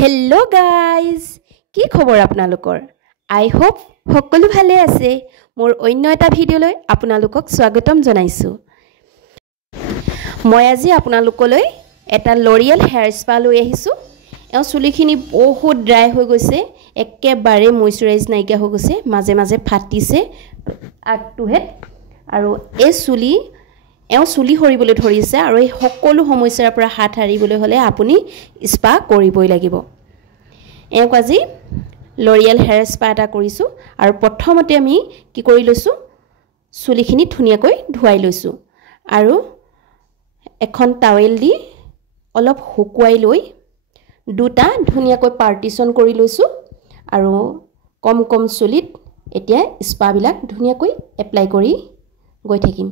Hello' guys, কি খবৰ আপোনালোকৰ? আই হোপ সকলো ভালে আছে। মোৰ অন্য এটা ভিডিঅ'লৈ আপোনালোকক স্বাগতম জনাইছোঁ। মই আজি আপোনালোকলৈ এটা লৰিয়েল হেয়াৰ স্পা লৈ আহিছোঁ। এওঁ চুলিখিনি বহুত ড্ৰাই হৈ গৈছে, একেবাৰে মইশ্চাৰাইজ নাইকিয়া হৈ গৈছে, মাজে মাজে ফাটিছে আগটোহেত। আৰু এই এওঁ চুলি সৰিবলৈ ধৰিছে, আৰু এই সকলো সমস্যাৰ পৰা হাত সাৰিবলৈ হ'লে আপুনি স্পা কৰিবই লাগিব। এওঁক আজি লৰিয়েল হেয়াৰ স্পা এটা কৰিছোঁ। আৰু প্ৰথমতে আমি কি কৰি লৈছোঁ, চুলিখিনি ধুনীয়াকৈ ধুৱাই লৈছোঁ আৰু এখন টাৱেল দি অলপ শুকুৱাই লৈ দুটা ধুনীয়াকৈ পাৰ্টিশ্যন কৰি লৈছোঁ। আৰু কম কম চুলিত এতিয়া স্পাবিলাক ধুনীয়াকৈ এপ্লাই কৰি গৈ থাকিম।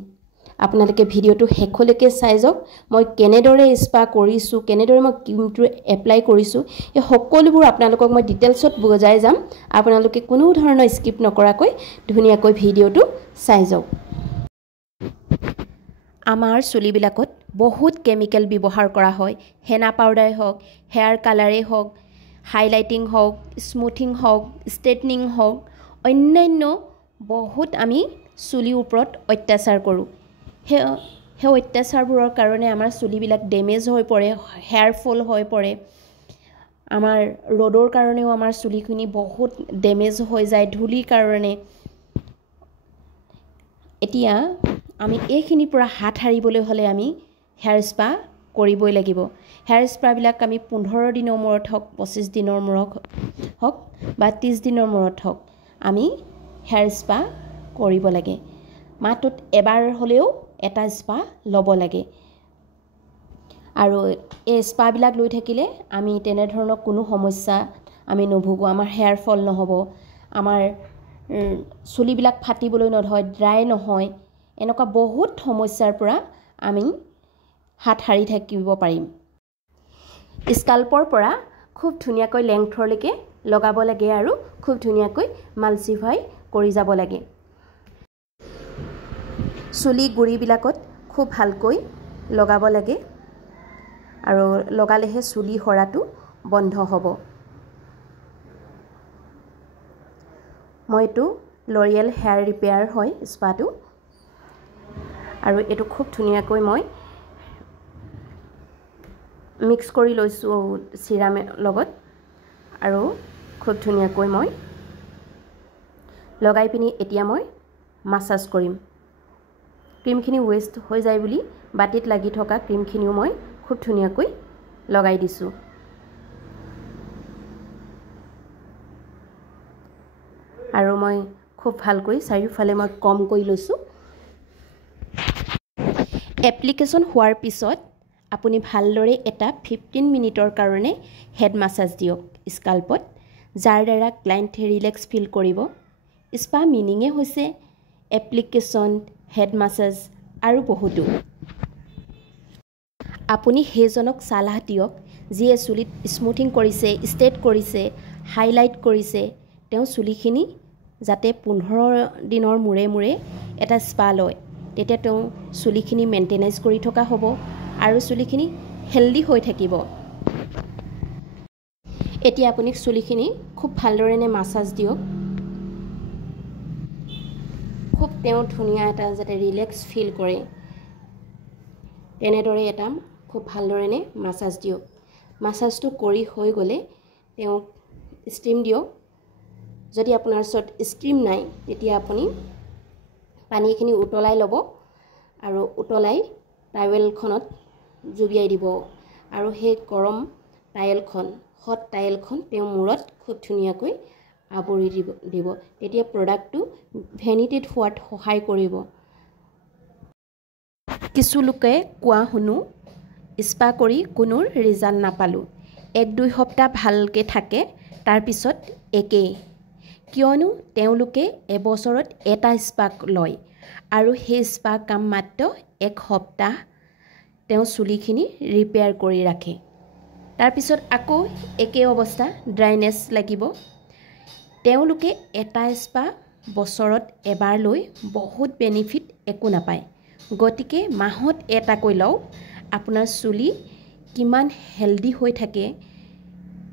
আপোনালোকে ভিডিঅ'টো শেষলৈকে চাই যাওক। মই কেনেদৰে স্পা কৰিছোঁ, কেনেদৰে মই ক্ৰীমটো এপ্লাই কৰিছোঁ, এই সকলোবোৰ আপোনালোকক মই ডিটেইলছত বুজাই যাম। আপোনালোকে কোনো ধৰণৰ স্কিপ নকৰাকৈ ধুনীয়াকৈ ভিডিঅ'টো চাই যাওক। আমাৰ চুলিবিলাকত বহুত কেমিকেল ব্যৱহাৰ কৰা হয়। হেনা পাউডাৰেই হওক, হেয়াৰ কালাৰেই হওক, হাইলাইটিং হওক, স্মুথিং হওক, ষ্ট্ৰেটনিং হওক, অন্যান্য বহুত আমি চুলিৰ ওপৰত অত্যাচাৰ কৰোঁ। সেই অত্যাচাৰবোৰৰ কাৰণে আমাৰ চুলিবিলাক ডেমেজ হৈ পৰে, হেয়াৰ ফল হৈ পৰে। আমাৰ ৰ'দৰ কাৰণেও আমাৰ চুলিখিনি বহুত ডেমেজ হৈ যায়, ধূলিৰ কাৰণে। এতিয়া আমি এইখিনিৰ পৰা হাত সাৰিবলৈ হ'লে আমি হেয়াৰ স্পা কৰিবই লাগিব। হেয়াৰ স্পাবিলাক আমি 15 দিনৰ মূৰত হওক, 25 দিনৰ মূৰত হওক বা 30 দিনৰ মূৰত হওক আমি হেয়াৰ স্পা কৰিব লাগে। মাহটোত এবাৰ হ'লেও এটা স্পা ল'ব লাগে। আৰু এই স্পাবিলাক লৈ থাকিলে আমি তেনেধৰণৰ কোনো সমস্যা আমি নুভোগোঁ। আমাৰ হেয়াৰ ফল নহ'ব, আমাৰ চুলিবিলাক ফাটিবলৈ নধৰে, ড্ৰাই নহয়। এনেকুৱা বহুত সমস্যাৰ পৰা আমি হাত সাৰি থাকিব পাৰিম। স্কাল্পৰ পৰা খুব ধুনীয়াকৈ লেংথৰলৈকে লগাব লাগে আৰু খুব ধুনীয়াকৈ মালচিফাই কৰি যাব লাগে। চুলি গুৰিবিলাকত খুব ভালকৈ লগাব লাগে, আৰু লগালেহে চুলি সৰাটো বন্ধ হ'ব। মই এইটো লৰিয়েল হেয়াৰ ৰিপেয়াৰ হয় স্পাটো, আৰু এইটো খুব ধুনীয়াকৈ মই মিক্স কৰি লৈছোঁ চিৰামৰ লগত, আৰু খুব ধুনীয়াকৈ মই লগাই পিনি এতিয়া মই মাছাজ কৰিম। ক্ৰীমখিনি ৱেষ্ট হৈ যায় বুলি বাতিত লাগি থকা ক্ৰীমখিনিও মই খুব ধুনীয়াকৈ লগাই দিছোঁ। আৰু মই খুব ভালকৈ চাৰিওফালে মই কম কৰি লৈছোঁ। এপ্লিকেশ্যন হোৱাৰ পিছত আপুনি ভালদৰে এটা 15 মিনিটৰ কাৰণে হেড মাছাজ দিয়ক স্কাল্পত, যাৰ দ্বাৰা ক্লাইণ্টে ৰিলেক্স ফিল কৰিব। স্পা মিনিঙে হৈছে এপ্লিকেশ্যন, হেড মাছাজ আৰু বহুতো। আপুনি সেইজনক চালাহ দিয়ক যিয়ে চুলিত স্মুথিং কৰিছে, ষ্ট্ৰেট কৰিছে, হাইলাইট কৰিছে। তেওঁ চুলিখিনি যাতে 15 দিনৰ মূৰে মূৰে এটা স্পা লয়, তেতিয়া তেওঁ চুলিখিনি মেইনটেনেঞ্চ কৰি থকা হ'ব আৰু চুলিখিনি হেল্ডি হৈ থাকিব। এতিয়া আপুনি চুলিখিনি খুব ভালদৰে মাছাজ দিয়ক। খুব তেওঁ ধুনীয়া এটা যাতে ৰিলেক্স ফিল কৰে, তেনেদৰে এটা খুব ভালদৰে মাছাজ দিয়ক। মাছাজটো কৰি হৈ গ'লে তেওঁক ষ্টিম দিয়ক। যদি আপোনাৰ ওচৰত ষ্টিম নাই, তেতিয়া আপুনি পানীখিনি উতলাই ল'ব আৰু উতলাই টাৱেলখনত জুবিয়াই দিব, আৰু সেই গৰম টাৱেলখন, হট টাৱেলখন তেওঁ মূৰত খুব ধুনীয়াকৈ আৱৰি দিব। তেতিয়া প্ৰডাক্টটো ভেনিটেড হোৱাত সহায় কৰিব। কিছু লোকে কোৱা শুনো, স্পা কৰি কোনো ৰিজাল্ট নাপালোঁ, 1-2 সপ্তাহ ভালকৈ থাকে, তাৰপিছত একেই। কিয়নো তেওঁলোকে এবছৰত এটা স্পা লয়, আৰু সেই স্পা কাম মাত্ৰ 1 সপ্তাহ তেওঁ চুলিখিনি ৰিপেয়াৰ কৰি ৰাখে। তাৰপিছত আকৌ একেই অৱস্থা, ড্ৰাইনেছ লাগিব। তেওঁলোকে এটা স্পা বছৰত এবাৰ লৈ বহুত বেনিফিট একো নাপায়। গতিকে মাহত এটাকৈ লওক। আপোনাৰ চুলি কিমান হেল্ডি হৈ থাকে,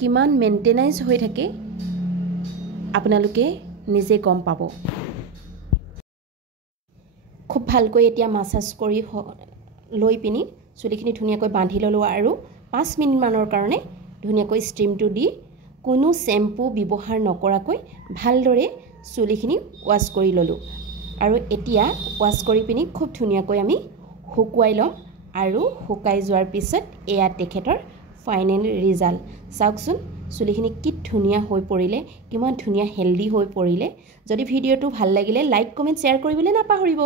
কিমান মেইনটেনেন্স হৈ থাকে আপোনালোকে নিজে গম পাব খুব ভালকৈ এতিয়া মাসাজ কৰি লৈ পিনি চুলিখিনি ধুনীয়াকৈ বান্ধি ললো আৰু 5 মিনিট মানৰ কাৰণে ধুনীয়াকৈ ষ্ট্ৰীমটো দি কোনো শ্যাম্পু ব্যৱহাৰ নকৰাকৈ ভালদৰে চুলিখিনি ওয়াশ কৰি ললো আৰু এতিয়া ওয়াশ কৰি পিনি খুব ধুনীয়াকৈ আমি শুকুৱাই লম আৰু শুকাই যোৱাৰ পিছত এয়া তেখেতৰ ফাইনেল ৰিজাল্ট চাওকচোন চুলিখিনি কি ধুনীয়া হৈ পৰিলে কিমান ধুনীয়া হেলদি হৈ পৰিলে যদি ভিডিওটো ভাল লাগিলে লাইক কমেন্ট শেয়াৰ কৰিবলৈ নাপাহৰিব